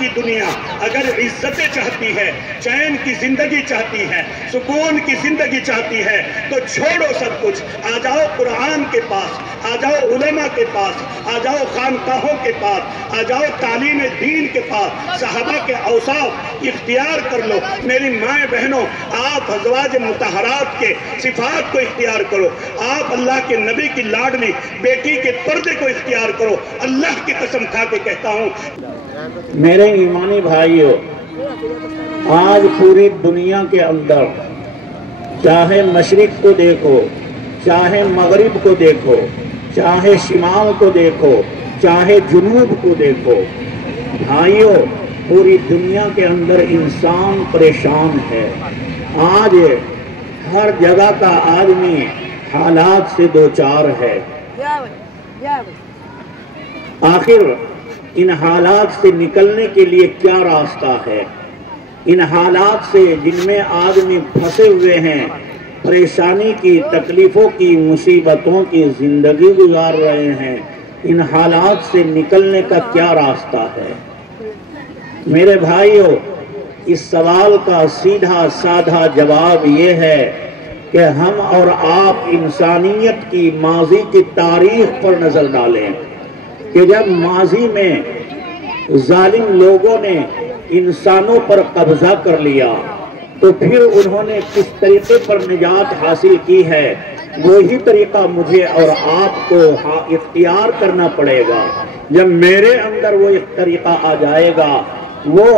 کی دنیا اگر عزتیں چاہتی ہے، چین کی زندگی چاہتی ہے، سکون کی زندگی چاہتی ہے تو چھوڑو سب کچھ، آ جاؤ قرآن کے پاس، آ جاؤ علماء کے پاس، آ جاؤ خانقاہوں کے پاس، آ جاؤ تعلیم دین کے پاس، صحابہ کے اوصاف اختیار کر لو۔ میری مائیں بہنوں، آپ ازواج مطہرات کے صفات کو اختیار کرو، آپ اللہ کے نبی کی لاڈلی بیٹی کے پردے کو اختیار کرو۔ اللہ کی قسم کھا کے کہتا ہوں، میرے ایمانی بھائیوں، آج پوری دنیا کے اندر چاہے مشرق کو دیکھو، چاہے مغرب کو دیکھو، چاہے شمال کو دیکھو، چاہے جنوب کو دیکھو، بھائیوں پوری دنیا کے اندر انسان پریشان ہے۔ آج ہر جگہ کا آدمی حالات سے دوچار ہے۔ آخر ان حالات سے نکلنے کے لیے کیا راستہ ہے؟ ان حالات سے جن میں آدمی پھنسے ہوئے ہیں، پریشانی کی، تکلیفوں کی، مصیبتوں کی زندگی گزار رہے ہیں، ان حالات سے نکلنے کا کیا راستہ ہے؟ میرے بھائیوں، اس سوال کا سیدھا سادہ جواب یہ ہے کہ ہم اور آپ انسانیت کی ماضی کی تاریخ پر نظر ڈالیں کہ جب ماضی میں ظالم لوگوں نے انسانوں پر قبضہ کر لیا تو پھر انہوں نے کس طریقے پر نجات حاصل کی ہے، وہی طریقہ مجھے اور آپ کو اختیار کرنا پڑے گا۔ جب میرے اندر وہ ایک طریقہ آ جائے گا، وہ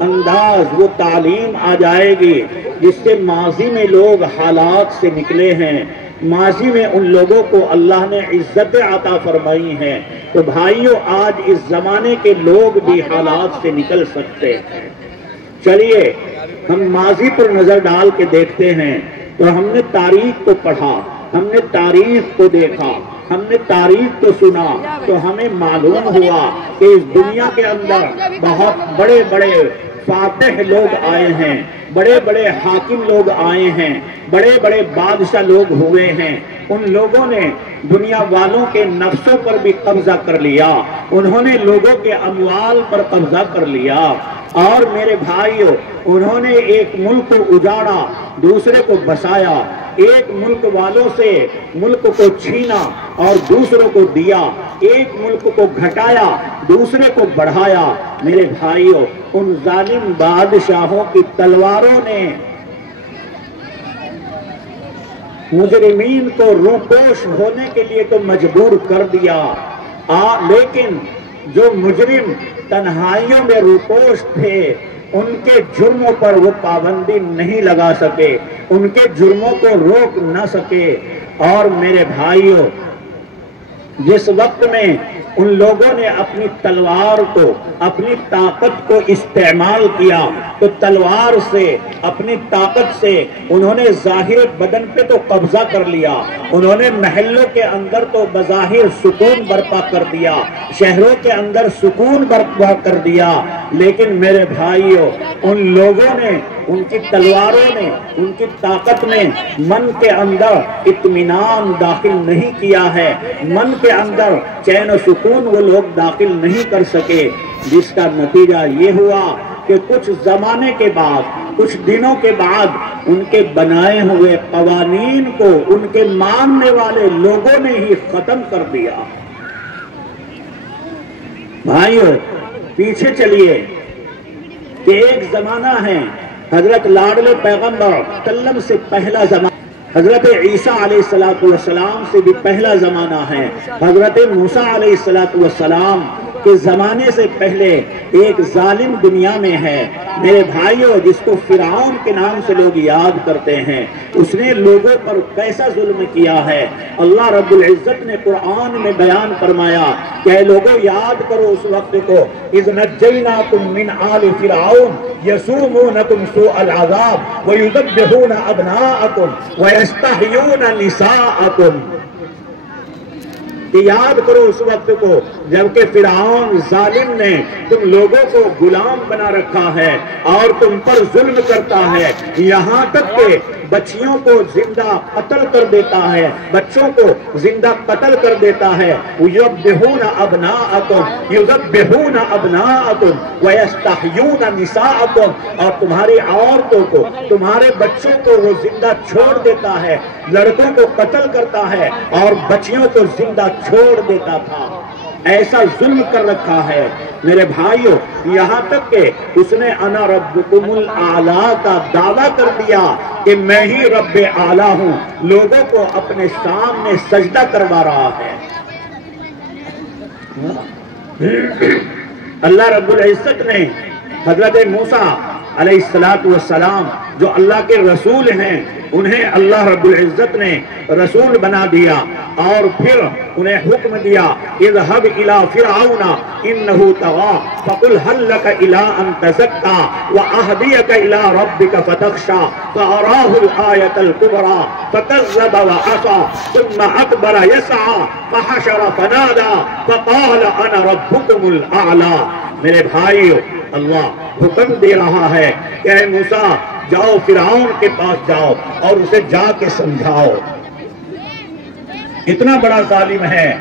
انداز، وہ تعلیم آ جائے گی جس سے ماضی میں لوگ حالات سے نکلے ہیں، ماضی میں ان لوگوں کو اللہ نے عزت عطا فرمائی ہیں، تو بھائیوں آج اس زمانے کے لوگ بھی حالات سے نکل سکتے ہیں۔ چلیے ہم ماضی پر نظر ڈال کے دیکھتے ہیں تو ہم نے تاریخ کو پڑھا، ہم نے تاریخ کو دیکھا، ہم نے تاریخ کو سنا تو ہمیں معلوم ہوا کہ اس دنیا کے اندر بہت بڑے بڑے فاتح لوگ آئے ہیں، بڑے بڑے حاکم لوگ آئے ہیں، بڑے بڑے بادشاہ لوگ ہوئے ہیں۔ ان لوگوں نے دنیا والوں کے نفسوں پر بھی قبضہ کر لیا، انہوں نے لوگوں کے اموال پر قبضہ کر لیا، اور میرے بھائیوں انہوں نے ایک ملک کو اجاڑا، دوسرے کو بسایا، ایک ملک والوں سے ملک کو چھینا اور دوسروں کو دیا، ایک ملک کو گھٹایا دوسرے کو بڑھایا۔ میرے بھائیوں ان ظالم بادشاہوں کی تلواروں نے مجرمین کو روپوش ہونے کے لیے تو مجبور کر دیا، لیکن جو مجرم تنہائیوں میں روپوش تھے ان کے جرموں پر وہ پابندی نہیں لگا سکے، ان کے جرموں کو روک نہ سکے۔ اور میرے بھائیوں جس وقت میں ان لوگوں نے اپنی تلوار کو، اپنی طاقت کو استعمال کیا تو تلوار سے، اپنی طاقت سے انہوں نے ظاہر بدن پہ تو قبضہ کر لیا، انہوں نے محلوں کے اندر تو بظاہر سکون برپا کر دیا، شہروں کے اندر سکون برپا کر دیا، لیکن میرے بھائیوں ان لوگوں نے، ان کی تلواروں نے، ان کی طاقت نے من کے اندر اطمینان داخل نہیں کیا ہے، من کے اندر چین و سکون وہ لوگ داخل نہیں کر سکے، جس کا نتیجہ یہ ہوا کہ کچھ زمانے کے بعد، کچھ دنوں کے بعد ان کے بنائے ہوئے قوانین کو ان کے ماننے والے لوگوں نے ہی ختم کر دیا۔ بھائیوں پیچھے چلیے کہ ایک زمانہ ہے حضرت لاڈلے پیغمبر سلم سے پہلا زمانہ، حضرت عیسیٰ علیہ السلام سے بھی پہلا زمانہ ہے، حضرت موسیٰ علیہ السلام کے زمانے سے پہلے ایک ظالم دنیا میں ہے میرے بھائیوں، جس کو فرعون کے نام سے لوگ یاد کرتے ہیں۔ اس نے لوگوں پر کیسا ظلم کیا ہے، اللہ رب العزت نے قرآن میں بیان فرمایا کہ اے لوگوں یاد کرو اس وقت کو، اذ نجیناکم من آل فرعون یسومونکم سوء العذاب ویذبحون ابناءکم ویستحیون نساءکم، کہ یاد کرو اس وقت کو جبکہ فرعون ظالم نے تم لوگوں کو غلام بنا رکھا ہے اور تم پر ظلم کرتا ہے، یہاں تک کہ بچیوں کو زندہ قتل کر دیتا ہے، بچوں کو زندہ قتل کر دیتا ہے۔ یذبحون ابناءکم ویستحیون نساءکم، اور تمہاری عورتوں کو، تمہارے بچوں کو وہ زندہ چھوڑ دیتا ہے، لڑکوں کو قتل کرتا ہے اور بچیوں کو زندہ چھوڑ دیتا تھا۔ ایسا ظلم کر رکھا ہے میرے بھائیوں، یہاں تک کہ اس نے انا ربکم الاعلی کا دعویٰ کر دیا کہ میں ہی رب اعلیٰ ہوں، لوگوں کو اپنے سامنے سجدہ کروا رہا ہے۔ اللہ رب العزت نے حضرت موسیٰ علیہ السلام جو اللہ کے رسول ہیں، انہیں اللہ رب العزت نے رسول بنا دیا اور پھر انہیں حکم دیا اذهب الى فرعون انه طغى فقل هل لك الى ان تزكى واهديك الى ربك فتخشى فاراه الايه الكبرى فكذب وعصى ثم ادبر يسعى فحشر فنادى فقال انا ربكم الاعلى۔ میرے بھائیو، اللہ حکم دے رہا ہے کہ اے موسیٰ جاؤ فرعون کے پاس جاؤ اور اسے جا کے سمجھاؤ، اتنا بڑا ظالم ہے۔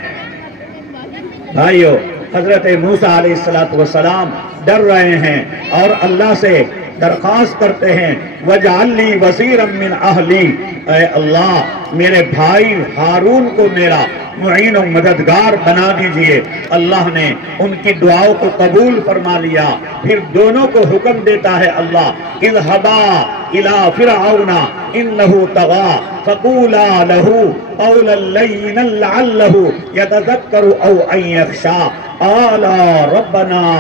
بھائیو، حضرت موسیٰ علیہ السلام ڈر رہے ہیں اور اللہ سے درخواست کرتے ہیں وَاجْعَلْ لِي وَزِيرًا مِّنْ أَهْلِي، اے اللہ میرے بھائی ہارون کو میرا معین و مددگار بنا دیجئے۔ اللہ نے ان کی دعاؤں کو قبول فرما لیا۔ پھر دونوں کو حکم دیتا ہے اللہ اذهبا إِلَى فِرْعَوْنَ إِنَّهُ طَغَىٰ فَقُولَا لَهُ قَوْلًا لَّيِّنًا لَّعَلَّهُ يَتَذَكَّرُ أَوْ أَن يَخْشَىٰ قَالَا رَبَّنَا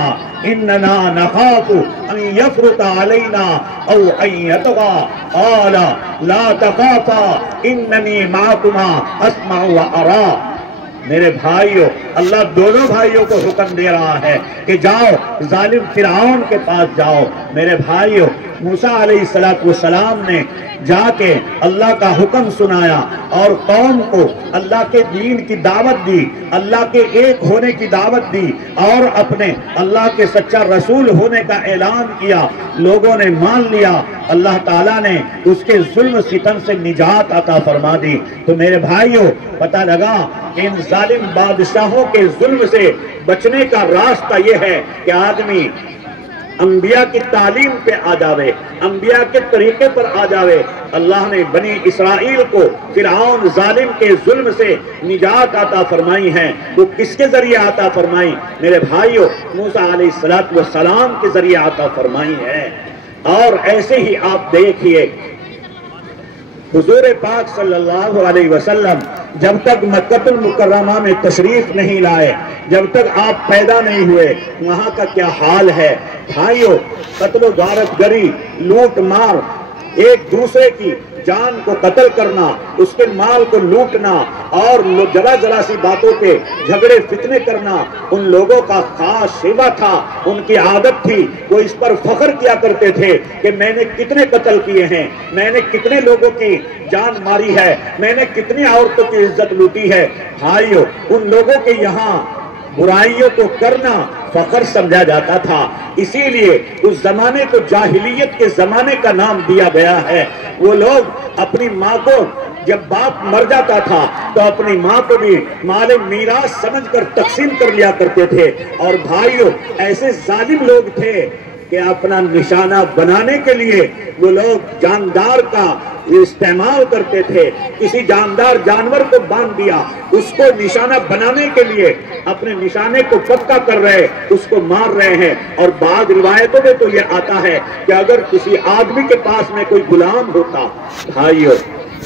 إِنَّنَا نَخَافُ أَن يَفْرُطَ عَلَيْنَا أَوْ أَن يَطْغَىٰ قَالَ لَا تَخَافَا إِنَّنِي مَعَكُمَا أَسْمَعُ وَأَرَىٰ۔ میرے بھائیوں، اللہ دونوں بھائیوں کو حکم دے رہا ہے کہ جاؤ ظالم فرعون کے پاس جاؤ۔ میرے بھائیوں، موسیٰ علیہ السلام نے جا کے اللہ کا حکم سنایا اور قوم کو اللہ کے دین کی دعوت دی، اللہ کے ایک ہونے کی دعوت دی اور اپنے اللہ کے سچا رسول ہونے کا اعلان کیا۔ لوگوں نے مان لیا، اللہ تعالیٰ نے اس کے ظلم ستم سے نجات عطا فرما دی۔ تو میرے بھائیوں، پتہ لگا کہ ان ظالم بادشاہوں کے ظلم سے بچنے کا راستہ یہ ہے کہ آدمی انبیاء کی تعلیم پہ آ جاوے، انبیاء کے طریقے پر آ جاوے۔ اللہ نے بنی اسرائیل کو فرعون ظالم کے ظلم سے نجات عطا فرمائی ہے۔ وہ کس کے ذریعے عطا فرمائی؟ میرے بھائیوں، موسیٰ علیہ السلام کے ذریعے عطا فرمائی ہے۔ اور ایسے ہی آپ دیکھیے حضور پاک صلی اللہ علیہ وسلم جب تک مکہ المکرمہ میں تشریف نہیں لائے، جب تک آپ پیدا نہیں ہوئے، وہاں کا کیا حال ہے بھائیوں؟ قتل و غارت گری، لوٹ مار، ایک دوسرے کی جان کو قتل کرنا، اس کے مال کو لوٹنا اور ذرا ذرا سی باتوں پہ جھگڑے فتنے کرنا ان لوگوں کا خاص شیوا تھا، ان کی عادت تھی۔ وہ اس پر فخر کیا کرتے تھے کہ میں نے کتنے قتل کیے ہیں، میں نے کتنے لوگوں کی جان ماری ہے، میں نے کتنی عورتوں کی عزت لوٹی ہے۔ بھائیوں، ان لوگوں کے یہاں برائیوں کو کرنا فخر سمجھا جاتا تھا، اسی لیے اس زمانے کو جاہلیت کے زمانے کا نام دیا گیا ہے۔ وہ لوگ اپنی ماں کو جب باپ مر جاتا تھا تو اپنی ماں کو بھی مال میراث سمجھ کر تقسیم کر لیا کرتے تھے۔ اور بھائیوں، ایسے ظالم لوگ تھے کہ اپنا نشانہ بنانے کے لیے وہ لوگ جاندار کا استعمال کرتے تھے۔ کسی جاندار جانور کو باندھ دیا، اس کو نشانہ بنانے کے لیے اپنے نشانے کو پکا کر رہے، اس کو مار رہے ہیں۔ اور بعض روایتوں میں تو یہ آتا ہے کہ اگر کسی آدمی کے پاس میں کوئی غلام ہوتا، بھائیوں،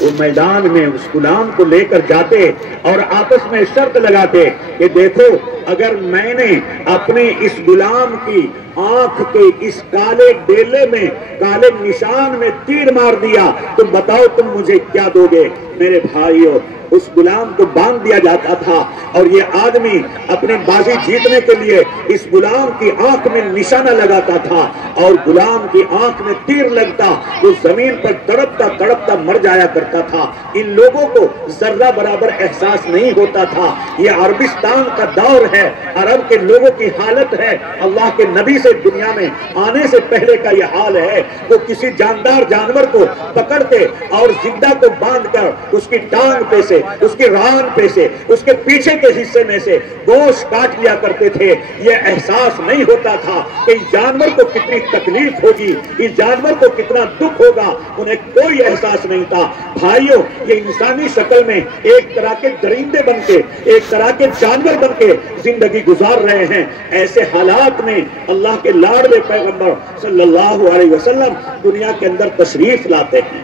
وہ میدان میں اس غلام کو لے کر جاتے اور آپس میں شرط لگاتے کہ دیکھو، اگر میں نے اپنے اس غلام کی آنکھ کے اس کالے ڈیلے میں، کالے نشان میں تیر مار دیا تو بتاؤ تم مجھے کیا دو گے؟ میرے بھائیوں، اس غلام کو باندھ دیا جاتا تھا اور یہ آدمی اپنی بازی جیتنے کے لیے اس غلام کی آنکھ میں نشانہ لگاتا تھا اور غلام کی آنکھ میں تیر لگتا، وہ زمین پر تڑپتا تڑپتا مر جایا کرتا تھا۔ ان لوگوں کو ذرہ برابر احساس نہیں ہوتا تھا۔ یہ عربستان فراغ کا دور ہے، عرب کے لوگوں کی حالت ہے، اللہ کے نبی سے دنیا میں آنے سے پہلے کا یہ حال ہے، وہ کسی جاندار جانور کو پکڑتے اور زندہ کو باندھ کر اس کی ٹانگ پہ سے، اس کی ران پہ سے، اس کے پیچھے کے حصے میں سے گوشت کاٹ لیا کرتے تھے۔ یہ احساس نہیں ہوتا تھا کہ اس جانور کو کتنی تکلیف ہوگی، اس جانور کو کتنا دکھ ہوگا، انہیں کوئی احساس نہیں تھا۔ بھائیوں، یہ انسانی شکل میں ایک طرح کے درندے بن کے، ایک طرح کے جانور بن کے زندگی گزار رہے ہیں۔ ایسے حالات میں اللہ کے لاڈلے پیغمبر صلی اللہ علیہ وسلم دنیا کے اندر تشریف لاتے ہیں۔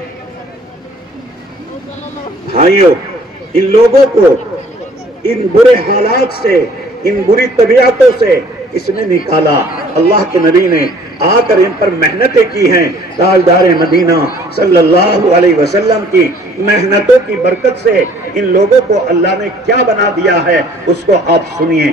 بھائیوں، ان لوگوں کو ان برے حالات سے، ان بری طبیعتوں سے اس نے نکالا۔ اللہ کے نبی نے آ کر ان پر محنتیں کی ہیں۔ تاجدار مدینہ صلی اللہ علیہ وسلم کی محنتوں کی برکت سے ان لوگوں کو اللہ نے کیا بنا دیا ہے، اس کو آپ سنیے۔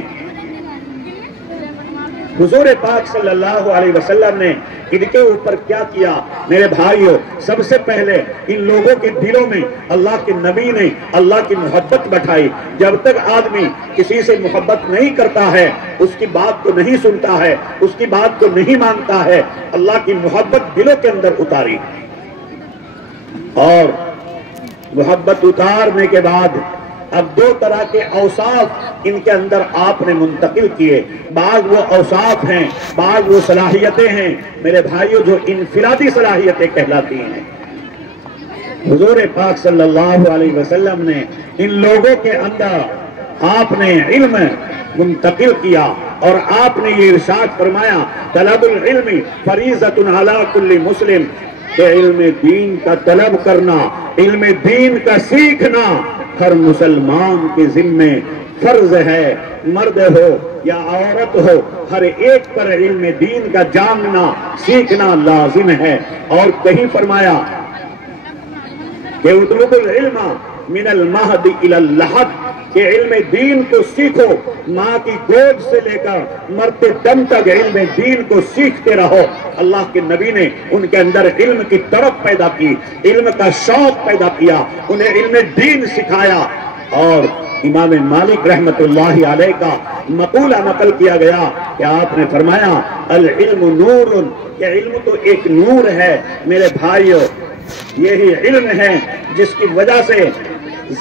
حضور پاک صلی اللہ علیہ وسلم نے ان کے اوپر کیا کیا؟ میرے بھائیوں، سب سے پہلے ان لوگوں کے دلوں میں اللہ کے نبی نے اللہ کی محبت بٹھائی۔ جب تک آدمی کسی سے محبت نہیں کرتا ہے، اس کی بات کو نہیں سنتا ہے، اس کی بات کو نہیں مانتا ہے، اللہ کی محبت دلوں کے اندر اتاری۔ اور محبت اتارنے کے بعد اب دو طرح کے اوصاف ان کے اندر آپ نے منتقل کیے۔ بعض وہ اوصاف ہیں، بعض وہ صلاحیتیں ہیں میرے بھائیوں جو انفرادی صلاحیتیں کہلاتی ہیں۔ حضور پاک صلی اللہ علیہ وسلم نے ان لوگوں کے اندر آپ نے علم منتقل کیا اور آپ نے یہ ارشاد فرمایا، طلب العلم فریضۃ علی کل مسلم، کہ علم دین کا طلب کرنا، علم دین کا سیکھنا ہر مسلمان کے ذمے فرض ہے۔ مرد ہو یا عورت ہو، ہر ایک پر علم دین کا جاننا سیکھنا لازم ہے۔ اور کہیں فرمایا کہ اطلبوا العلم من المہد الی اللحد، کہ علم دین کو سیکھو، ماں کی گود سے لے کر مرتے دم تک علم دین کو سیکھتے رہو۔ اللہ کے نبی نے ان کے اندر علم کی طرف پیدا کی، علم کا شوق پیدا کیا، انہیں علم دین سکھایا۔ اور امام مالک رحمت اللہ علیہ کا مقولہ نقل کیا گیا کہ آپ نے فرمایا، العلم نور، کہ علم تو ایک نور ہے میرے بھائیوں۔ یہی علم ہے جس کی وجہ سے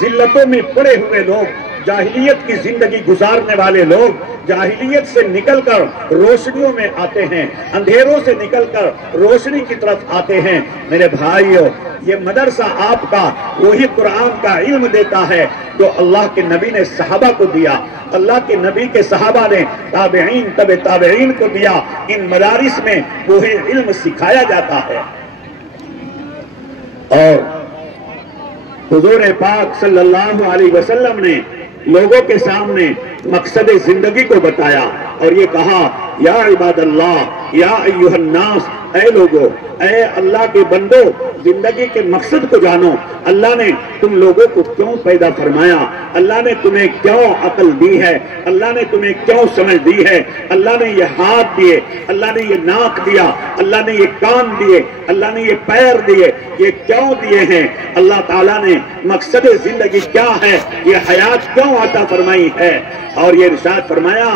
ذلتوں میں پڑے ہوئے لوگ، جاہلیت کی زندگی گزارنے والے لوگ جاہلیت سے نکل کر روشنیوں میں آتے ہیں، اندھیروں سے نکل کر روشنی کی طرف آتے ہیں۔ میرے بھائیوں، یہ مدرسہ آپ کا وہی قرآن کا علم دیتا ہے جو اللہ کے نبی نے صحابہ کو دیا، اللہ کے نبی کے صحابہ نے تابعین تبع تابعین کو دیا۔ ان مدارس میں وہی علم سکھایا جاتا ہے۔ اور حضور پاک صلی اللہ علیہ وسلم نے لوگوں کے سامنے مقصد زندگی کو بتایا اور یہ کہا، یا عباد اللہ، یا ایھا الناس، اے لوگو، اے اللہ کے بندو، زندگی کے مقصد کو جانو۔ اللہ نے تم لوگوں کو کیوں پیدا فرمایا؟ اللہ نے تمہیں کیوں عقل دی ہے؟ اللہ نے تمہیں کیوں سمجھ دی ہے؟ اللہ نے یہ ہاتھ دیے، اللہ نے یہ ناک دیا، اللہ نے یہ کان دیے، اللہ نے یہ پیر دیے، یہ کیوں دیے ہیں؟ اللہ تعالیٰ نے مقصد زندگی کیا ہے، یہ حیات کیوں عطا فرمائی ہے؟ اور یہ ارشاد فرمایا،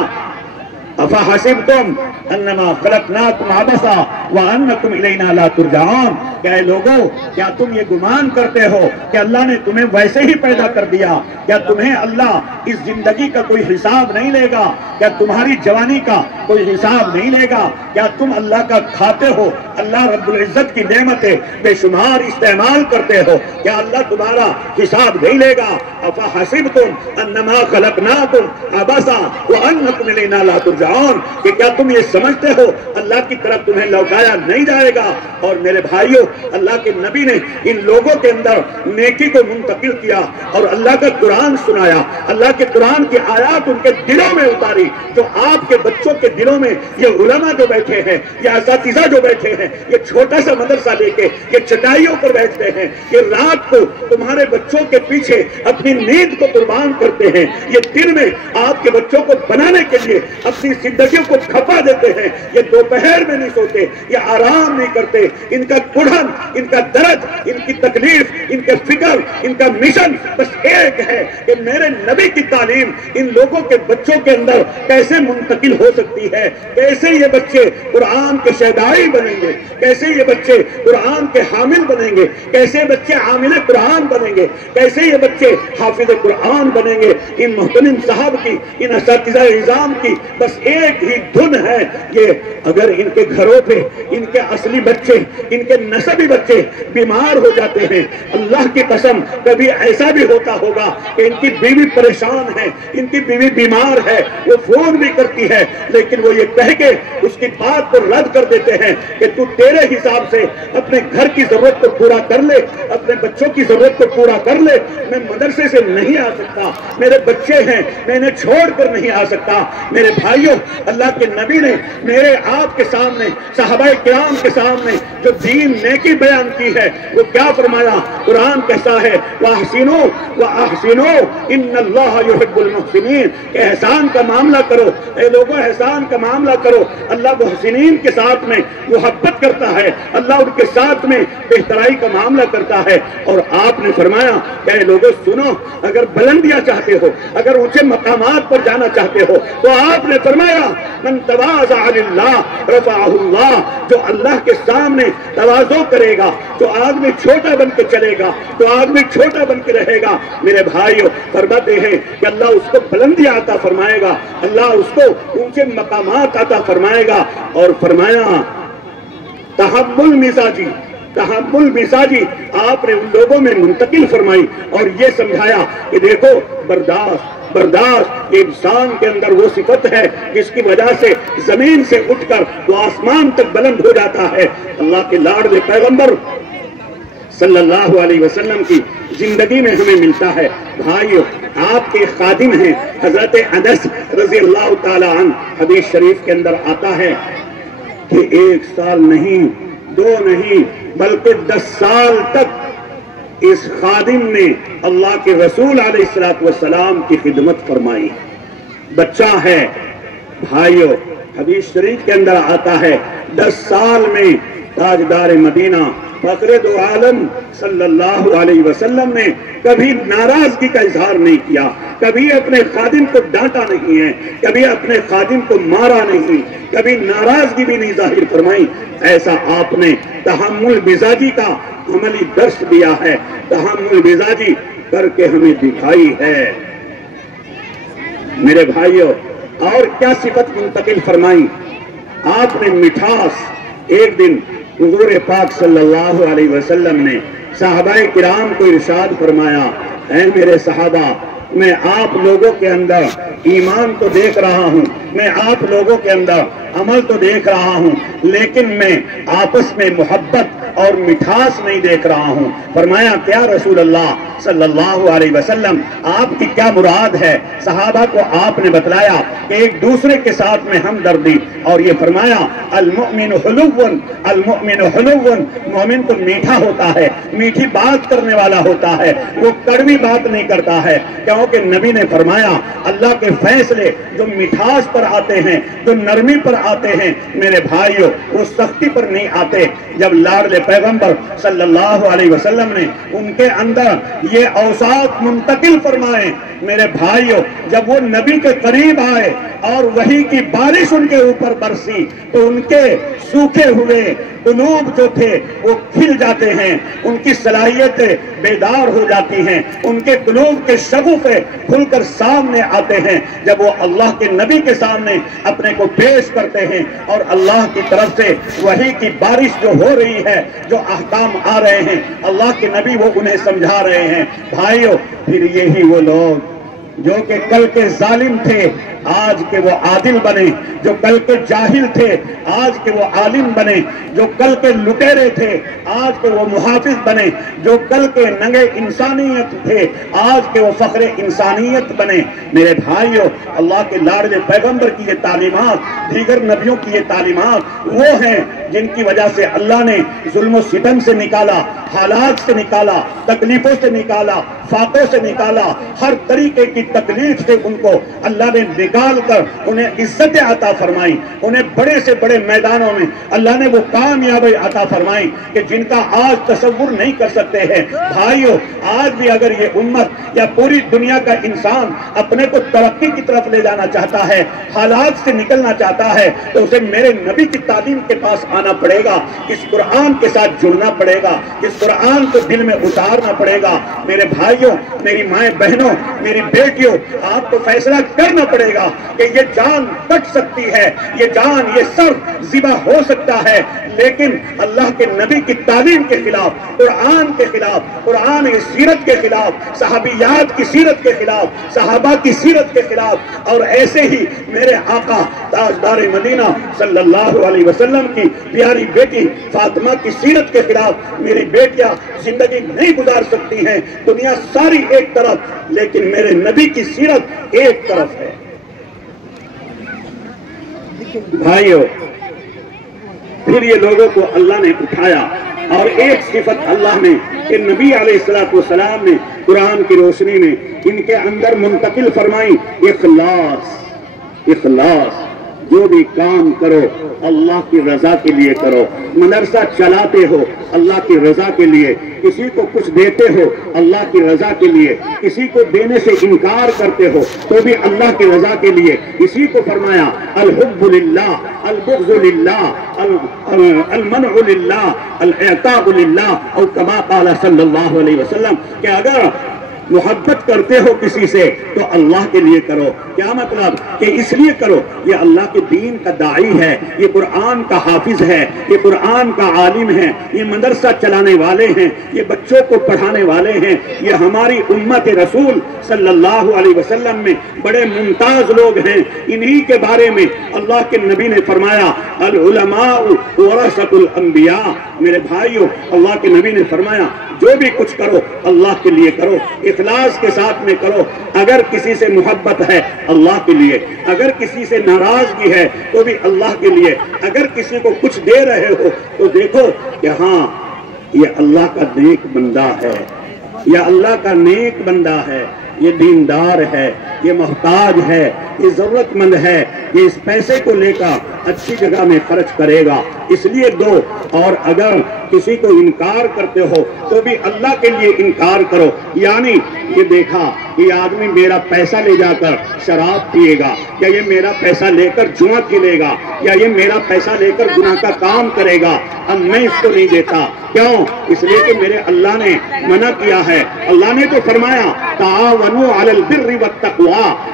افحسبتم انما خلقناکم عبثا وانکم الینا لا ترجعون، کہ اے لوگو، کیا تم یہ گمان کرتے ہو کہ اللہ نے تمہیں ویسے ہی پیدا کر دیا؟ کیا تمہیں اللہ اس زندگی کا کوئی حساب نہیں لے گا؟ کیا تمہاری جوانی کا کوئی حساب نہیں لے گا؟ کیا تم اللہ کا کھاتے ہو، اللہ رب العزت کی نعمتیں بے شمار استعمال کرتے ہو؟ کیا اللہ تمہارا حساب نہیں لے گا؟ افحسبتم انما خلقناکم عبثا وانکم الینا لا ترجعون، کہ کیا تم یہ سمجھتے ہو اللہ کی طرف تمہیں لوٹایا نہیں جائے گا؟ اور میرے بھائیوں، اللہ کے نبی نے ان لوگوں کے اندر نیکی کو منتقل کیا اور اللہ کا قرآن سنایا، اللہ کے قرآن کی آیات ان کے دلوں میں اتاری، جو آپ کے بچوں کے دلوں میں یہ علماء جو بیٹھے ہیں، یہ اساتذہ جو بیٹھے ہیں، ہیں, یہ چھوٹا سا مدرسہ لے کے یہ چٹائیوں پر بیٹھتے ہیں, یہ رات کو تمہارے بچوں کے پیچھے اپنی نیند کو قربان کرتے ہیں, یہ دن میں آپ کے بچوں کو بنانے کے لیے اپنی زندگیوں کو کھپا دیتے ہیں, یہ دوپہر میں نہیں سوتے, یہ آرام نہیں کرتے, ان کا کڑھن, ان کا درد, ان کی تکلیف, ان کے فکر, ان کا مشن بس ایک ہے کہ میرے نبی کی تعلیم ان لوگوں کے بچوں کے اندر کیسے منتقل ہو سکتی ہے, کیسے یہ بچے قرآن کے شہدائی بنیں گے, کیسے یہ بچے قرآن کے حامل بنیں گے, کیسے بچے عامل قرآن بنیں گے, کیسے یہ بچے حافظ قرآن بنیں گے. ان محترم صاحب کی, ان اساتذہ نظام کی بس ایک ہی دھن ہے, یہ اگر ان کے گھروں پہ ان کے اصلی بچے, ان کے نسبی بچے بیمار ہو جاتے ہیں, اللہ کی قسم کبھی ایسا بھی ہوتا ہوگا کہ ان کی بیوی پریشان ہے, ان کی بیوی بیمار ہے, وہ فون بھی کرتی ہے لیکن وہ یہ کہہ کے اس کی بات کو رد کر دیتے ہیں کہ تو تیرے حساب سے اپنے گھر کی ضرورت کو پورا کر لے, اپنے بچوں کی ضرورت کو پورا کر لے, میں مدرسے سے نہیں آ سکتا, میرے بچے ہیں, میں انہیں چھوڑ کر نہیں آ سکتا. میرے بھائیوں, اللہ کے نبی نے میرے آپ کے سامنے, صحابہ کرام کے سامنے جو دین نیکی بیان کی ہے وہ کیا فرمایا؟ قرآن کہتا ہے وَأَحْسِنُوا وَأَحْسِنُوا إِنَّ اللَّهَ يُحِبُّ الْمُحْسِنِينَ, کہ احسان کا معاملہ کرو, اے لوگوں احسان کا معاملہ کرو. اللہ محسنین کے ساتھ میں محبت کرتا ہے, اللہ ان کے ساتھ میں بہترائی کا معاملہ کرتا ہے. اور آپ نے فرمایا کہ اے لوگوں سنو, اگر بلندیاں چاہتے ہو, اگر اونچے مقامات پر جانا چاہتے ہو تو آپ نے فرمایا من تواضع للہ رفعہ اللہ, جو اللہ کے سامنے تواضع کرے گا, جو آدمی چھوٹا بن کے چلے گا, جو آدمی چھوٹا بن کے رہے گا, میرے بھائیو فرماتے ہیں کہ اللہ اس کو بلندی عطا فرمائے گا, اللہ اس کو اونچے مقامات عطا فرمائے گا. اور فرمایا تحمل مزاجی, تحمل مزاجی آپ نے ان لوگوں میں منتقل فرمائی اور یہ سمجھایا کہ دیکھو برداشت, برداشت یہ انسان کے اندر وہ صفت ہے جس کی وجہ سے زمین سے اٹھ کر وہ آسمان تک بلند ہو جاتا ہے. اللہ کے لاڈلے پیغمبر صلی اللہ علیہ وسلم کی زندگی میں ہمیں ملتا ہے. بھائیو, آپ کے خادم ہیں حضرت انس رضی اللہ تعالی عنہ, حدیث شریف کے اندر آتا ہے کہ 1 سال نہیں, 2 نہیں, بلکہ 10 سال تک اس خادم نے اللہ کے رسول علیہ السلام کی خدمت فرمائی. بچہ ہے بھائیو, حدیث شریف کے اندر آتا ہے 10 سال میں تاجدار مدینہ فخر دو عالم صلی اللہ علیہ وسلم نے کبھی ناراضگی کا اظہار نہیں کیا, کبھی اپنے خادم کو ڈانٹا نہیں ہے, کبھی اپنے خادم کو مارا نہیں, کبھی ناراضگی بھی نہیں ظاہر فرمائی. ایسا آپ نے تحمل مزاجی کا عملی درس دیا ہے, تحمل مزاجی کر کے ہمیں دکھائی ہے. میرے بھائیوں, اور کیا صفت منتقل فرمائی آپ نے؟ مٹھاس. ایک دن حضور پاک صلی اللہ علیہ وسلم نے صحابہ کرام کو ارشاد فرمایا, اے میرے صحابہ, میں آپ لوگوں کے اندر ایمان تو دیکھ رہا ہوں, میں آپ لوگوں کے اندر عمل تو دیکھ رہا ہوں, لیکن میں آپس میں محبت اور مٹھاس نہیں دیکھ رہا ہوں. فرمایا کیا رسول اللہ صلی اللہ علیہ وسلم, آپ کی کیا مراد ہے؟ صحابہ کو آپ نے بتلایا کہ ایک دوسرے کے ساتھ میں ہمدردی, اور یہ فرمایا المؤمن حلوٌ, المؤمن حلوٌ, مومن تو میٹھا ہوتا ہے, میٹھی بات کرنے والا ہوتا ہے, وہ کڑوی بات نہیں کرتا ہے. کیونکہ نبی نے فرمایا اللہ کے فیصلے جو مٹھاس پر آتے ہیں, جو نرمی پر آتے ہیں, میرے بھائیوں وہ سختی پر نہیں آتے. جب لاڈلے پیغمبر صلی اللہ علیہ وسلم نے ان کے اندر یہ اوصاف منتقل فرمائے, میرے بھائیوں جب وہ نبی کے قریب آئے اور وحی کی بارش ان کے اوپر برسی تو ان کے سوکھے ہوئے قلوب جو تھے وہ کھل جاتے ہیں, ان کی صلاحیتیں بیدار ہو جاتی ہیں, ان کے قلوب کے شگوفے کھل کر سامنے آتے ہیں. جب وہ اللہ کے نبی کے سامنے اپنے کو پیش کرتے ہیں اور اللہ کی طرف سے وحی کی بارش جو ہو رہی ہے, جو احکام آ رہے ہیں, اللہ کے نبی وہ انہیں سمجھا رہے ہیں. بھائیوں, پھر یہی وہ لوگ جو کہ کل کے ظالم تھے آج کے وہ عادل بنے، جو کل کے جاہل تھے آج کے وہ عالم بنے، جو کل کے لٹیرے تھے آج کے وہ محافظ بنے، جو کل کے ننگے انسانیت تھے آج کے وہ فخر انسانیت بنے۔ میرے بھائیوں، اللہ کے لاڈلے پیغمبر کی یہ تعلیمات، دیگر نبیوں کی یہ تعلیمات وہ ہیں جن کی وجہ سے اللہ نے ظلم و ستم سے نکالا، حالات سے نکالا، تکلیفوں سے نکالا، فاقوں سے نکالا، ہر طریقے کی تکلیف سے ان کو اللہ نے نکال کر انہیں عزت عطا فرمائی، انہیں بڑے سے بڑے میدانوں میں اللہ نے وہ کامیابی عطا فرمائی کہ جن کا آج تصور نہیں کر سکتے ہیں۔ بھائیو، آج بھی اگر یہ امت یا پوری دنیا کا انسان اپنے کو ترقی کی طرف لے جانا چاہتا ہے، حالات سے نکلنا چاہتا ہے، تو اسے میرے نبی کی تعلیم کے پاس آنا پڑے گا، اس قرآن کے ساتھ جڑنا پڑے گا، اس قرآن کو دل میں اتارنا پڑے گا۔ میرے بھائیوں، میری مائیں بہنوں، میری بیٹیوں، آپ کو فیصلہ کرنا پڑے گا کہ یہ جان کٹ سکتی ہے، یہ جان، یہ سر ذبح ہو سکتا ہے، لیکن اللہ کے نبی کی تعلیم کے خلاف، قرآن کے خلاف، قرآن کی سیرت کے خلاف، صحابیات کی سیرت کے خلاف، صحابہ کی سیرت کے خلاف، اور ایسے ہی میرے آقا تاجدار مدینہ صلی اللہ علیہ وسلم کی پیاری بیٹی فاطمہ کی سیرت کے خلاف میری بیٹیاں زندگی نہیں گزار سکتی ہیں۔ دنیا ساری ایک طرف، لیکن میرے نبی کی سیرت ایک طرف ہے۔ بھائیو، پھر یہ لوگوں کو اللہ نے اٹھایا اور ایک صفت اللہ نے کہ نبی علیہ السلام نے قرآن کی روشنی میں ان کے اندر منتقل فرمائی، اخلاص۔ اخلاص، جو بھی کام کرو اللہ کی رضا کے لیے کرو، مدرسہ چلاتے ہو اللہ کی رضا کے لیے، کسی کو کچھ دیتے ہو اللہ کی رضا کے لیے، کسی کو دینے سے انکار کرتے ہو تو بھی اللہ کی رضا کے لیے۔ اسی کو فرمایا الحب للہ، البغض للہ، المنع للہ، الاعطاء للہ، اور کما قال صلی اللہ علیہ وسلم کہ اگر محبت کرتے ہو کسی سے تو اللہ کے لیے کرو۔ کیا مطلب؟ کہ اس لیے کرو، یہ اللہ کے دین کا داعی ہے، یہ قرآن کا حافظ ہے، یہ قرآن کا عالم ہے، یہ مدرسہ چلانے والے ہیں، یہ بچوں کو پڑھانے والے ہیں، یہ ہماری امت رسول صلی اللہ علیہ وسلم میں بڑے ممتاز لوگ ہیں۔ انہی کے بارے میں اللہ کے نبی نے فرمایا العلماء ورثۃ الانبیاء۔ میرے بھائیوں، اللہ کے نبی نے فرمایا جو بھی کچھ کرو اللہ کے لیے کرو، اخلاص کے ساتھ میں کرو۔ اگر کسی سے محبت ہے اللہ کے لیے، اگر کسی سے ناراضگی ہے تو بھی اللہ کے لیے، اگر کسی کو کچھ دے رہے ہو تو دیکھو کہ ہاں یہ اللہ کا نیک بندہ ہے، یہ اللہ کا نیک بندہ ہے، یہ دیندار ہے، یہ محتاج ہے، یہ ضرورت مند ہے، یہ اس پیسے کو لے کر اچھی جگہ میں خرچ کرے گا، اس لیے دو۔ اور اگر کسی کو انکار کرتے ہو تو بھی اللہ کے لیے انکار کرو۔ یعنی یہ دیکھا یہ آدمی میرا پیسہ لے جا کر شراب پیے گا، یا یہ میرا پیسہ لے کر جوا کھیلے گا، یا یہ میرا پیسہ لے کر گناہ کا کام کرے گا، اب میں اس کو نہیں دیتا۔ کیوں؟ اس لیے کہ میرے اللہ نے منع کیا ہے۔ اللہ نے تو فرمایا تعاونوا علی البر والتقوی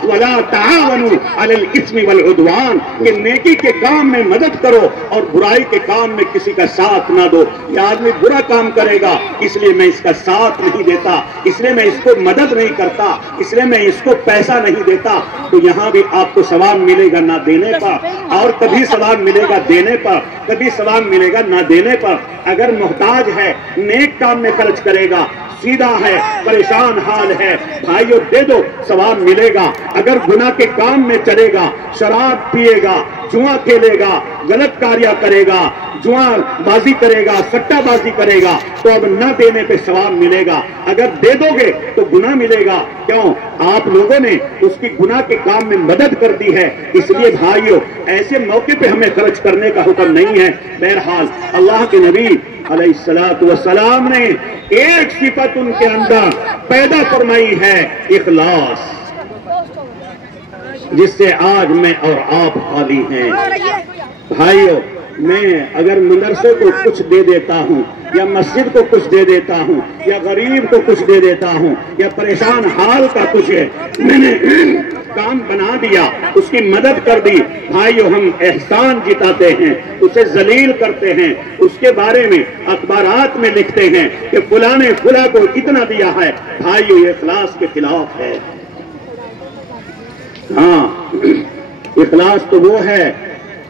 ولا تعاونوا علی الاثم والعدوان، کہ نیکی کے کام میں مدد کرو اور برائی کے کام میں کسی کا ساتھ نہ دو۔ یہ آدمی برا کام کرے گا اس لیے میں اس کا ساتھ نہیں دیتا، اس لیے میں اس کو مدد نہیں کرتا، اس لیے میں اس کو پیسہ نہیں دیتا، تو یہاں بھی آپ کو ثواب ملے گا نہ دینے پر، اور کبھی ثواب ملے گا دینے پر، کبھی ثواب ملے گا نہ دینے پر۔ اگر محتاج ہے نیک کام میں خرچ کرے گا، سیدھا ہے، پریشان حال ہے، بھائیو دے دو، ثواب ملے گا۔ اگر گناہ کے کام میں چلے گا، شراب پیے گا، جوا کھیلے گا، غلط کاریہ کرے گا، جوا بازی کرے گا، سٹا بازی کرے گا، تو اب نہ دینے پہ ثواب ملے گا، اگر دے دو گے تو گناہ ملے گا۔ کیوں؟ آپ لوگوں نے اس کی گناہ کے کام میں مدد کر دی ہے، اس لیے بھائیو ایسے موقع پہ ہمیں خرچ کرنے کا حکم نہیں ہے۔ بہرحال اللہ کے نبی علیہ السلام نے ایک صفت ان کے اندر پیدا فرمائی ہے، اخلاص، جس سے آج میں اور آپ خالی ہیں۔ بھائیو، میں اگر مدرسے کو کچھ دے دیتا ہوں، یا مسجد کو کچھ دے دیتا ہوں، یا غریب کو کچھ دے دیتا ہوں، یا پریشان حال کا کچھ ہے میں نے کام بنا دیا، اس کی مدد کر دی، بھائیو ہم احسان جتاتے ہیں، اسے ذلیل کرتے ہیں، اس کے بارے میں اخبارات میں لکھتے ہیں کہ فلاں نے فلاں کو اتنا دیا ہے، بھائیو یہ اخلاص کے خلاف ہے۔ ہاں، اخلاص تو وہ ہے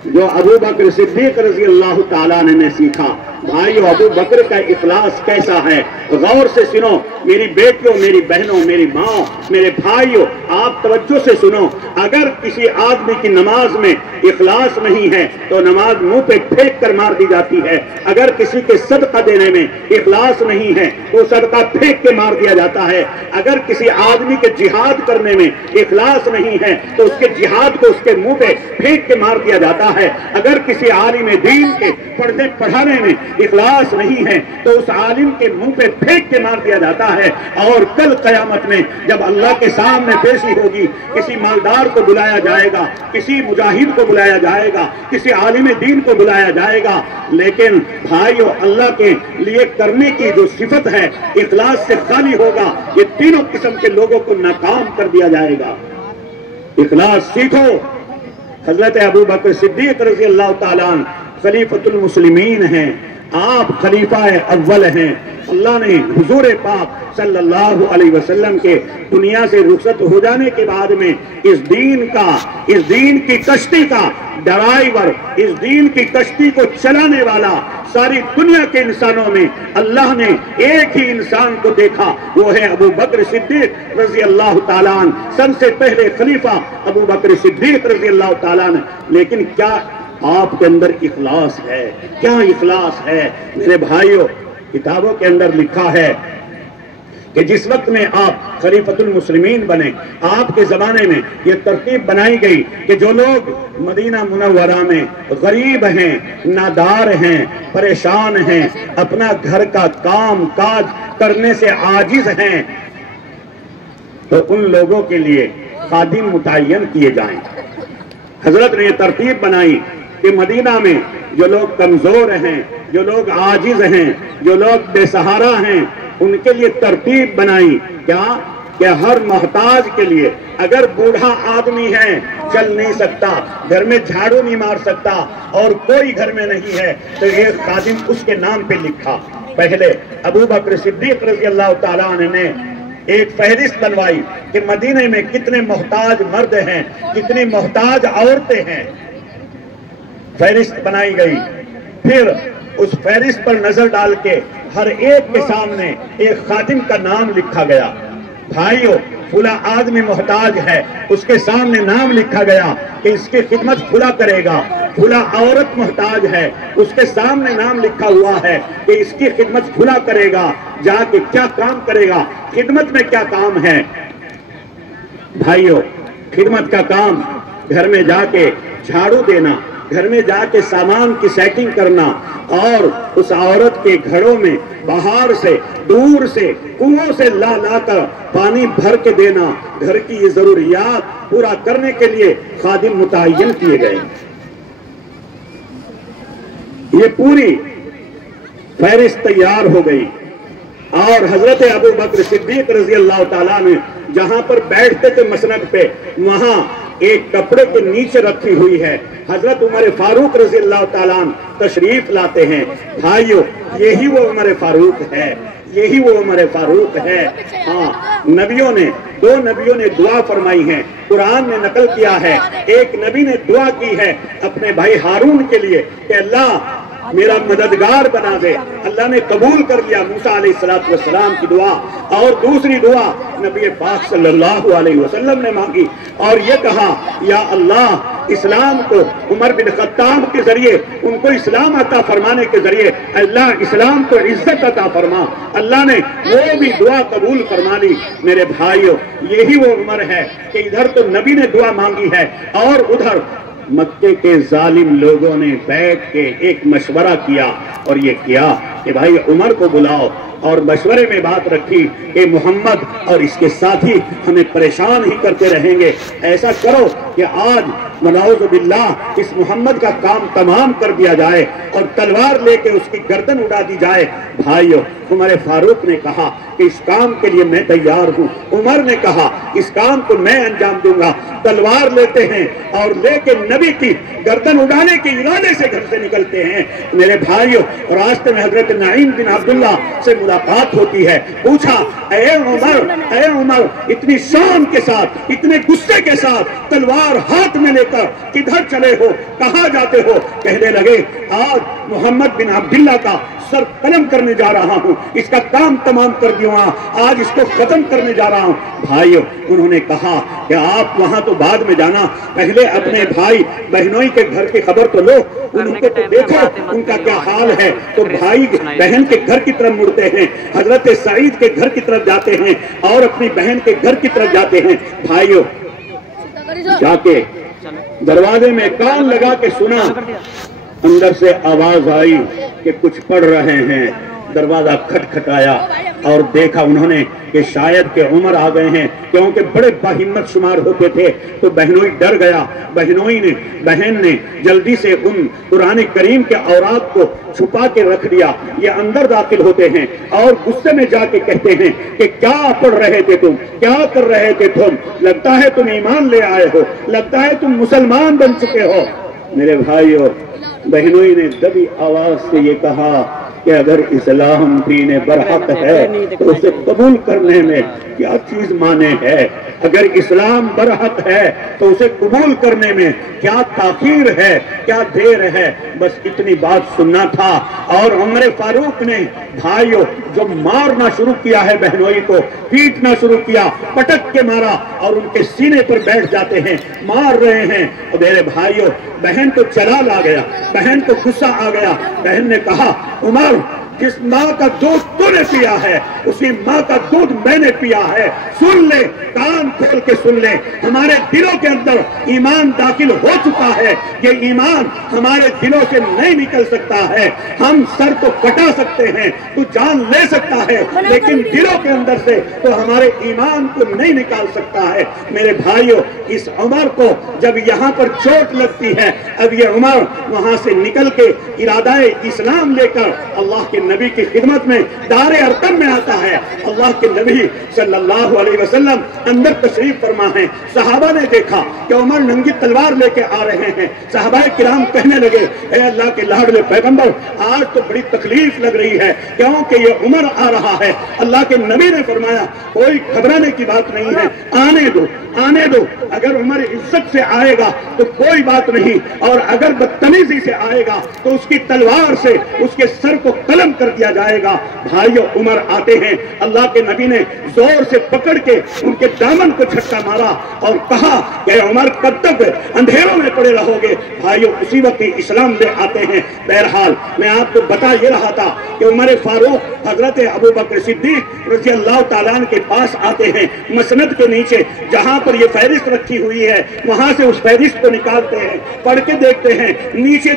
جو ابو بکر صدیق رضی اللہ تعالیٰ نے سیکھا۔ بھائیو، ابو بکر کا اخلاص کیسا ہے؟ غور سے سنو میری بیٹیوں، میری بہنوں، میری ماں، میرے بھائیوں، آپ توجہ سے سنو۔ اگر کسی آدمی کی نماز میں اخلاص نہیں ہے تو نماز منہ پہ پھینک کر مار دی جاتی ہے۔ اگر کسی کے صدقہ دینے میں اخلاص نہیں ہے تو صدقہ پھینک کے مار دیا جاتا ہے۔ اگر کسی آدمی کے جہاد کرنے میں اخلاص نہیں ہے تو اس کے جہاد کو اس کے منہ پہ پھینک کے مار دیا جاتا ہے۔ اگر کسی عالم دین کے پڑھنے پڑھانے میں اخلاص نہیں ہے تو اس عالم کے منہ پہ پھینک کے مار دیا جاتا ہے۔ اور کل قیامت میں جب اللہ کے سامنے پیشی ہوگی، کسی مالدار کو بلایا جائے گا، کسی مجاہد کو بلایا جائے گا، کسی عالم دین کو بلایا جائے گا، لیکن بھائیو اللہ کے لیے کرنے کی جو صفت ہے اخلاص سے خالی ہوگا، یہ تینوں قسم کے لوگوں کو ناکام کر دیا جائے گا۔ اخلاص سیکھو۔ حضرت ابو بکر صدیق رضی اللہ تعالیٰ عنہ خلیفۃ المسلمین ہیں، آپ خلیفہ اول ہیں۔ اللہ نے حضور پاک صلی اللہ علیہ وسلم کے دنیا سے رخصت ہو جانے کے بعد میں اس دین کی کشتی کا ڈرائیور، اس دین کی کشتی کو چلانے والا ساری دنیا کے انسانوں میں اللہ نے ایک ہی انسان کو دیکھا، وہ ہے ابو بکر صدیق رضی اللہ تعالیٰ عنہ، سب سے پہلے خلیفہ ابو بکر صدیق رضی اللہ تعالیٰ عنہ۔ لیکن کیا آپ کے اندر اخلاص ہے؟ کیا اخلاص ہے؟ میرے بھائیوں، کتابوں کے اندر لکھا ہے کہ جس وقت میں آپ خلیفۃ المسلمین بنے، آپ کے زمانے میں یہ ترتیب بنائی گئی کہ جو لوگ مدینہ منورہ میں غریب ہیں، نادار ہیں، پریشان ہیں، اپنا گھر کا کام کاج کرنے سے عاجز ہیں، تو ان لوگوں کے لیے خادم متعین کیے جائیں۔ حضرت نے یہ ترتیب بنائی کہ مدینہ میں جو لوگ کمزور ہیں، جو لوگ عاجز ہیں، جو لوگ بے سہارا ہیں، ان کے لیے ترتیب بنائی کیا کہ ہر محتاج کے لیے، اگر بوڑھا آدمی ہے چل نہیں سکتا، گھر میں جھاڑو نہیں مار سکتا اور کوئی گھر میں نہیں ہے تو ایک خادم اس کے نام پہ لکھا۔ پہلے ابو بکر صدیق رضی اللہ تعالیٰ عنہ نے ایک فہرست بنوائی کہ مدینے میں کتنے محتاج مرد ہیں، کتنی محتاج عورتیں ہیں، فہرست بنائی گئی۔ پھر اس فہرست پر نظر ڈال کے ہر ایک کے سامنے ایک خادم کا نام لکھا گیا۔ بھائیو، فلاں آدمی محتاج ہے، اس کے سامنے نام لکھا گیا کہ اس کی خدمت فلاں کرے گا۔ فلاں عورت محتاج ہے، اس کے سامنے نام لکھا ہوا ہے کہ اس کی خدمت فلاں کرے گا، جا کے کیا کام کرے گا، خدمت میں کیا کام ہے۔ بھائیو، خدمت کا کام گھر میں جا کے جھاڑو دینا، گھر میں جا کے سامان کی سیٹنگ کرنا اور اس عورت کے گھروں میں باہر سے دور سے کنووں سے لا کر پانی بھر کے دینا، گھر کی یہ ضروریات پورا کرنے کے لیے خادم متعین کیے گئے۔ یہ پوری فہرست تیار ہو گئی اور حضرت ابو بکر صدیق رضی اللہ تعالیٰ نے جہاں پر بیٹھتے تھے مسند پہ، وہاں ایک کپڑے کے نیچے رکھی ہوئی ہے، حضرت عمر فاروق رضی اللہ تعالیٰ عنہ تشریف لاتے ہیں۔ بھائیو، یہی وہ عمر فاروق ہے، یہی وہ عمر فاروق ہے۔ ہاں، دو نبیوں نے دعا فرمائی ہے، قرآن نے نقل کیا ہے۔ ایک نبی نے دعا کی ہے اپنے بھائی ہارون کے لیے کہ اللہ میرا مددگار بنا دے، اللہ نے قبول کر لیا موسیٰ علیہ السلام کی دعا۔ اور دوسری دعا نبی پاک صلی اللہ علیہ وسلم نے مانگی اور یہ کہا، یا اللہ اسلام کو عمر بن خطاب کے ذریعے، ان کو اسلام عطا فرمانے کے ذریعے اللہ اسلام کو عزت عطا فرما۔ اللہ نے وہ بھی دعا قبول فرما لی۔ میرے بھائیوں، یہی وہ عمر ہے کہ ادھر تو نبی نے دعا مانگی ہے اور ادھر مکے کے ظالم لوگوں نے بیٹھ کے ایک مشورہ کیا اور یہ کیا کہ بھائی عمر کو بلاؤ، اور مشورے میں بات رکھی کہ محمد اور اس کے ساتھی ہمیں پریشان ہی کرتے رہیں گے، ایسا کرو کہ آج نعوذ باللہ اس محمد کا کام تمام کر دیا جائے اور تلوار لے کے اس کی گردن اڑا دی جائے۔ بھائیو، عمر فاروق نے کہا کہ اس کام کے لیے میں تیار ہوں، عمر نے کہا اس کام کو میں انجام دوں گا۔ تلوار لیتے ہیں اور لے کے نبی کی گردن اڑانے کے ارادے سے گھر سے نکلتے ہیں۔ میرے بھائیوں، راستے میں حضرت نعیم بن عبداللہ سے ملاقات ہوتی ہے، پوچھا اے عمر اتنی شان کے ساتھ، اتنے غصے کے ساتھ تلوار ہاتھ میں لے کر کدھر چلے ہو، کہاں جاتے ہو؟ کہنے لگے آج محمد بن عبداللہ کا سر قلم کرنے جا رہا ہوں، اس کا کام تمام کر دیا، آج اس کو ختم کرنے جا رہا ہوں۔ بھائیوں، انہوں نے کہا کہ آپ وہاں تو بعد میں جانا، پہلے اپنے بھائی بہنوئی کے گھر کی خبر تو لو، ان کو تو دیکھو ان کا کیا حال ہے۔ تو بھائی بہن کے گھر کی طرف مڑتے ہیں، حضرت سعید کے گھر کی طرف جاتے ہیں اور اپنی بہن کے گھر کی طرف جاتے ہیں۔ بھائیوں، جا کے دروازے میں کان لگا کے سنا، اندر سے آواز آئی کہ کچھ پڑھ رہے ہیں۔ دروازہ کھٹکھٹایا اور دیکھا انہوں نے کہ شاید کہ عمر آ گئے ہیں، کیونکہ بڑے باہمت شمار ہوتے تھے۔ تو بہنوئی ڈر گیا، بہن نے جلدی سے ان قرآن کریم کے اورات کو چھپا کے رکھ دیا۔ یہ اندر داخل ہوتے ہیں اور غصے میں جا کے کہتے ہیں کہ کیا پڑھ رہے تھے تم، کیا کر رہے تھے تم؟ لگتا ہے تم ایمان لے آئے ہو، لگتا ہے تم مسلمان بن چکے ہو۔ میرے بھائیوں، بہنوئی نے دبی آواز سے یہ کہا کہ اگر اسلام دین برحق ہے تو اسے قبول کرنے میں کیا چیز مانے ہے؟ اگر اسلام برحق ہے تو اسے قبول کرنے میں کیا تاخیر ہے، کیا دیر ہے؟ بس اتنی بات سننا تھا۔ اور عمر فاروق نے بھائیوں جو مارنا شروع کیا ہے بہنوئی کو، پیٹنا شروع کیا، پٹک کے مارا اور ان کے سینے پر بیٹھ جاتے ہیں، مار رہے ہیں۔ اور میرے بھائیوں، بہن تو چلال آ گیا، بہن کو غصہ آ گیا۔ بہن نے کہا عمر، جس ماں کا دودھ تو نے پیا ہے اسی ماں کا دودھ میں نے پیا ہے۔ سن لے، کان کھول کے سن لے، ہمارے دلوں کے اندر ایمان داخل ہو چکا ہے۔ یہ ایمان ہمارے دلوں سے نہیں نکل سکتا ہے۔ ہم سر تو کٹا سکتے ہیں، تو جان لے سکتا ہے، لیکن دلوں کے اندر سے تو ہمارے ایمان کو نہیں نکال سکتا ہے۔ میرے بھائیوں، اس عمر کو جب یہاں پر چوٹ لگتی ہے، اب یہ عمر وہاں سے نکل کے ارادہ اسلام لے کر اللہ کے نبی کی خدمت میں دار ارقم میں آتا ہے۔ اللہ کے نبی صلی اللہ علیہ وسلم اندر تشریف فرما ہے۔ صحابہ نے دیکھا کہ عمر ننگی تلوار لے کے آ رہے ہیں۔ صحابہ کرام کہنے لگے اے اللہ کے لاڈلے پیغمبر، آج تو بڑی تکلیف لگ رہی ہے کیونکہ یہ عمر آ رہا ہے۔ اللہ کے نبی نے فرمایا کوئی گھبرانے کی بات نہیں ہے، آنے دو آنے دو۔ اگر عمر عزت سے آئے گا تو کوئی بات نہیں، اور اگر بدتمیزی سے آئے گا تو اس کی تلوار سے اس کے سر کو قلم کر دیا جائے گا۔ بھائیو، عمر آتے ہیں، اللہ کے نبی نے زور سے پکڑ کے ان کے دامن کو جھٹکا مارا اور کہا کہ عمر کب تک اندھیروں میں پڑے رہو گے؟ بھائیو، اسی وقت اسلام لے آتے ہیں۔ بہرحال میں آپ کو بتا یہ رہا تھا کہ عمر فاروق حضرت ابوبکر صدیق رضی اللہ تعالیٰ عنہ کے پاس آتے ہیں، مسند کے نیچے جہاں پر یہ فہرست رکھی ہوئی ہے وہاں سے اس فہرست کو نکالتے ہیں، پڑھ کے دیکھتے ہیں، نیچے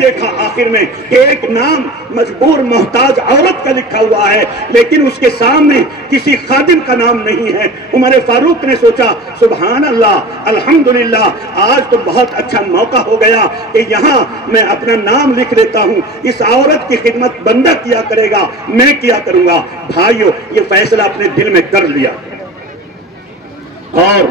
دیکھا آخر میں ایک نام مجبور محتاج عورت کا لکھا ہوا ہے، لیکن اس کے سامنے کسی خادم کا نام نہیں ہے۔ عمر فاروق نے سوچا سبحان اللہ، الحمدللہ، آج تو بہت اچھا موقع ہو گیا کہ یہاں میں اپنا نام لکھ لیتا ہوں، اس عورت کی خدمت بندہ کیا کرے گا، میں کیا کروں گا۔ بھائیو، یہ فیصلہ اپنے دل میں کر لیا اور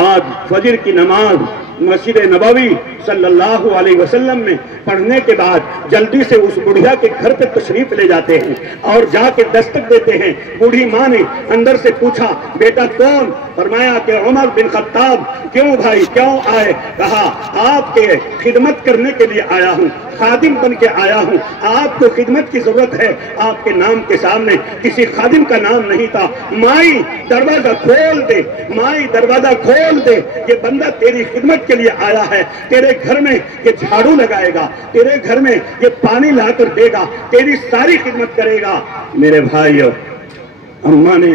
آج فجر کی نماز مسجد نبوی صلی اللہ علیہ وسلم میں پڑھنے کے بعد جلدی سے اس بڑھیا کے گھر پہ تشریف لے جاتے ہیں اور جا کے دستک دیتے ہیں۔ بوڑھی ماں نے اندر سے پوچھا بیٹا کون؟ فرمایا کہ عمر بن خطاب۔ کیوں بھائی، کیوں آئے؟ کہا آپ کے خدمت کرنے کے لیے آیا ہوں، خادم بن کے آیا ہوں، آپ کو خدمت کی ضرورت ہے۔ آپ کے نام کے سامنے کسی خادم کا نام نہیں تھا۔ مائی دروازہ کھول دے، مائی دروازہ کھول دے، یہ بندہ تیری خدمت کے لیے آیا ہے، تیرے گھر میں یہ جھاڑو لگائے گا، تیرے گھر میں یہ پانی لا کر دے گا، تیری ساری خدمت کرے گا۔ میرے بھائیو، اماں نے،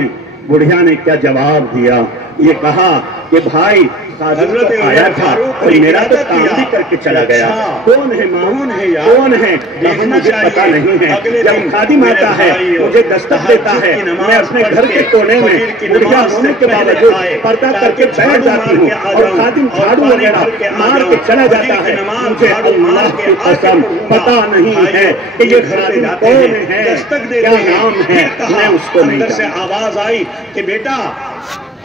بڑھیا نے کیا جواب دیا؟ یہ کہا کہ بھائی حضرت آیا تھا اور میرا تو کام بھی کر کے چلا گیا۔ کون ہے معاون ہے یا کون ہے مجھے پتا نہیں ہے۔ جب خادم آتا ہے مجھے دستک دیتا ہے، میں اپنے گھر کے کونے میں بڑھیا ہونے کے باوجود پردہ کر کے بیٹھ جاتی ہوں اور خادم جھاڑو وغیرہ مار کے چلا جاتا ہے۔ مجھے اللہ کی قسم پتا نہیں ہے کہ یہ خادم کون ہے، کیا نام ہے، میں اس کو نہیں جانتا۔ آواز آئی کہ بیٹا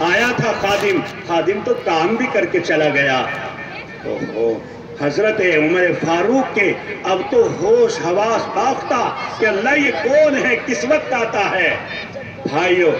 آیا تھا خادم، خادم تو کام بھی کر کے چلا گیا۔ حضرت عمر فاروق کے اب تو ہوش حواس باختہ کہ اللہ یہ کون ہے، کس وقت آتا ہے۔ بھائیو،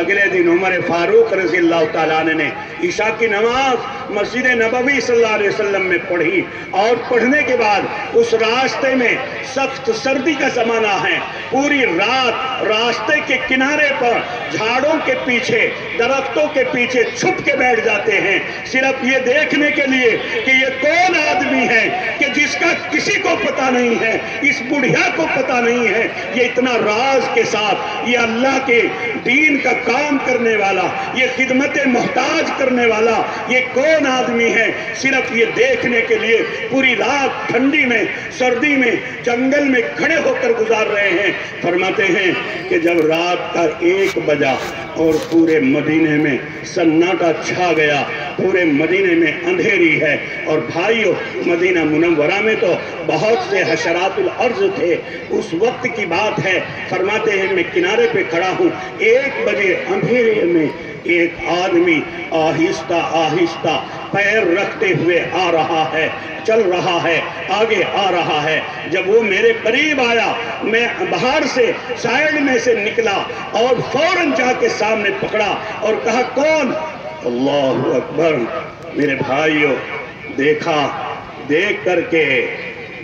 اگلے دن عمر فاروق رضی اللہ تعالیٰ عنہ نے عشاء کی نماز مسجد نبوی صلی اللہ علیہ وسلم میں پڑھی، اور پڑھنے کے بعد اس راستے میں سخت سردی کا زمانہ ہے، پوری رات راستے کے کنارے پر جھاڑوں کے پیچھے، درختوں کے پیچھے چھپ کے بیٹھ جاتے ہیں، صرف یہ دیکھنے کے لیے کہ یہ کون آدمی ہے کہ جس کا کسی کو پتہ نہیں ہے، اس بڑھیا کو پتہ نہیں ہے، یہ اتنا راز کے ساتھ یہ اللہ کے دین کا کام کرنے والا، یہ خدمت محتاج کرنے والا یہ کون آدمی ہے، صرف یہ دیکھنے کے لیے پوری رات ٹھنڈی میں سردی میں جنگل میں کھڑے ہو کر گزار رہے ہیں۔ فرماتے ہیں کہ جب رات کا 1 بجا اور پورے مدینے میں سناٹا چھا گیا، پورے مدینے میں اندھیری ہے، اور بھائیو مدینہ منورہ میں تو بہت سے حشرات الارض تھے، اس وقت کی بات ہے۔ فرماتے ہیں میں کنارے پہ کھڑا ہوں، 1 بجے اندھیرے میں ایک آدمی آہستہ آہستہ پیر رکھتے ہوئے آ رہا ہے، چل رہا ہے، آگے آ رہا ہے۔ جب وہ میرے قریب آیا، میں باہر سے سائیڈ میں سے نکلا اور فوراً جا کے سامنے پکڑا اور کہا کون؟ اللہ اکبر۔ میرے بھائیوں، دیکھا، دیکھ کر کے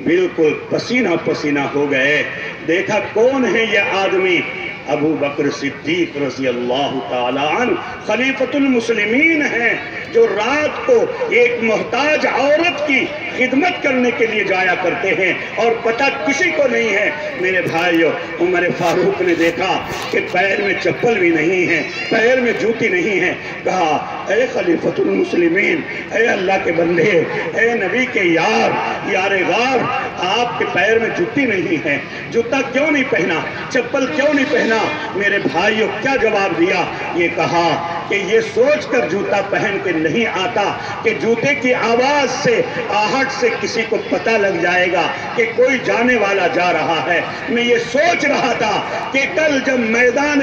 بالکل پسینہ پسینہ ہو گئے۔ دیکھا کون ہے یہ آدمی؟ ابو بکر صدیق رضی اللہ تعالیٰ عنہ خلیفۃ المسلمین ہیں، جو رات کو ایک محتاج عورت کی خدمت کرنے کے لیے جایا کرتے ہیں اور پتہ کسی کو نہیں ہے۔ میرے بھائیو، عمر فاروق نے دیکھا کہ پیر میں چپل بھی نہیں ہے، پیر میں جوتی نہیں ہے، کہا اے خلیفۃ المسلمین، اے اللہ کے بندے، اے نبی کے یار غار، آپ کے پیر میں جوتی نہیں ہے، جوتا کیوں نہیں پہنا، چپل کیوں نہیں پہنا؟ میرے بھائیو کیا جواب دیا؟ یہ کہا کہ یہ سوچ کر جوتا پہن کے نہیں آتا کہ جوتے کی آواز سے، آہٹ سے کسی کو پتہ لگ جائے گا کہ کوئی جانے والا جا رہا ہے۔ میں یہ سوچ رہا تھا کہ کل جب میدان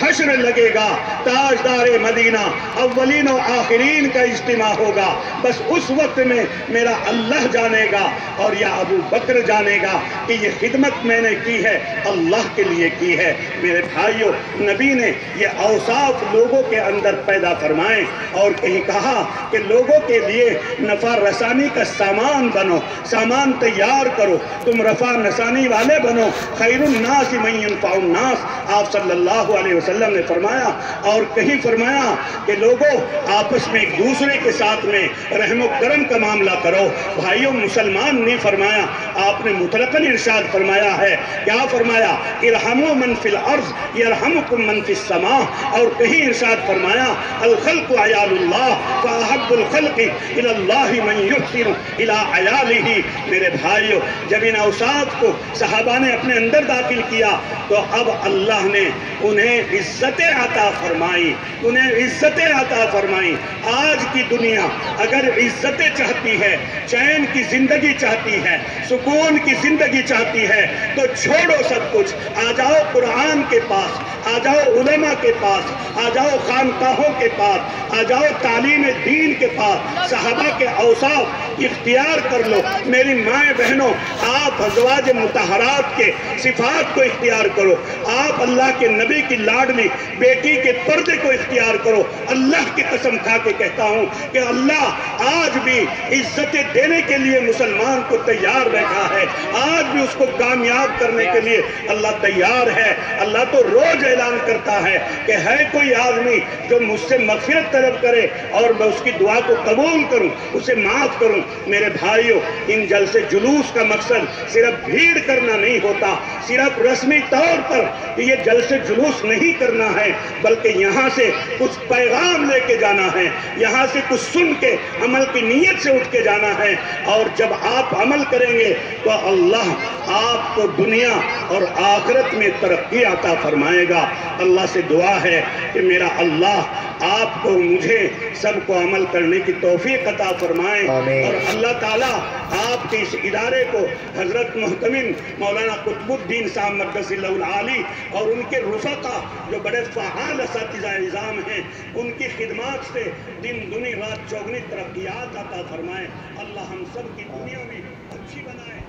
حشر لگے گا، تاجدار مدینہ اولین و آخرین کا اجتماع ہوگا، بس اس وقت میں میرا اللہ جانے گا اور یا ابو بکر جانے گا کہ یہ خدمت میں نے کی ہے، اللہ کے لیے کی ہے۔ میرے بھائیوں، نبی نے یہ اوصاف لوگوں کے اندر پیدا فرمائے اور کہیں کہا کہ لوگوں کے لیے نفع رسانی کا سامان بنو، سامان تیار کرو، تم رفع رسانی والے بنو، خیر الناس من ينفع الناس، آپ صلی اللہ علیہ وسلم نے فرمایا۔ اور کہیں فرمایا کہ لوگوں آپس میں ایک دوسرے کے ساتھ میں رحم و کرم کا معاملہ کرو۔ بھائیوں، مسلمان نہیں فرمایا، آپ نے مطلقاً ارشاد فرمایا ہے۔ کیا فرمایا؟ ارحموا من فی الارض یرحمکم من فی السماء، اور کہیں ارشاد فرمایا الخلق عیال اللہ فاحب الخلق الی اللہ من یحسن الی عیالہ۔ میرے بھائیوں، جب ان اوصاف کو صحابہ نے اپنے اندر داخل کیا تو اب اللہ نے انہیں عزتیں عطا فرمائی، انہیں عزتیں عطا فرمائی۔ آج کی دنیا اگر عزتیں چاہتی ہے، چین کی زندگی چاہتی ہے، سکون کی زندگی چاہتی ہے تو چھوڑو سب کچھ، آ جاؤ قرآن کے پاس، آ جاؤ علماء کے پاس، آ جاؤ خانقاہوں کے پاس، آ جاؤ تعلیم دین کے پاس، صحابہ کے اوصاف اختیار کر لو۔ میری مائیں بہنوں، آپ ازواج مطہرات کے صفات کو اختیار کرو، آپ اللہ کے نبی کی لاڈلی بیٹی کے پردے کو اختیار کرو۔ اللہ کی قسم کھا کے کہتا ہوں کہ اللہ آج بھی عزتیں دینے کے لیے مسلمان کو تیار بیٹھا ہے، آج بھی اس کو کامیاب کرنے کے لیے اللہ تیار ہے۔ اللہ تو روز اعلان کرتا ہے کہ ہے کوئی آدمی جو مجھ سے مغفرت طلب کرے اور میں اس کی دعا کو قبول کروں، اسے معاف کروں۔ میرے بھائیوں، ان جلسے جلوس کا مقصد صرف بھیڑ کرنا نہیں ہوتا، صرف رسمی طور پر یہ جلسے جلوس نہیں کرنا ہے، بلکہ یہاں سے کچھ پیغام لے کے جانا ہے، یہاں سے کچھ سن کے عمل کی نیت سے اٹھ کے جانا ہے، اور جب آپ عمل کریں گے تو اللہ آپ کو دنیا اور آخرت میں ترقی عطا فرمائے گا۔ اللہ سے دعا ہے کہ میرا اللہ آپ کو مجھے سب کو عمل کرنے کی توفیق عطا فرمائے اور اللہ تعالیٰ آپ کے اس ادارے کو حضرت محتمم مولانا قطب الدین صاحب مقدس اللہ العالی اور ان کے رفقا جو بڑے فعال اساتذہ نظام ہیں ان کی خدمات سے دن دنی رات چوگنی ترقیات عطا فرمائے. اللہ ہم سب کی دنیا بھی اچھی بنائے.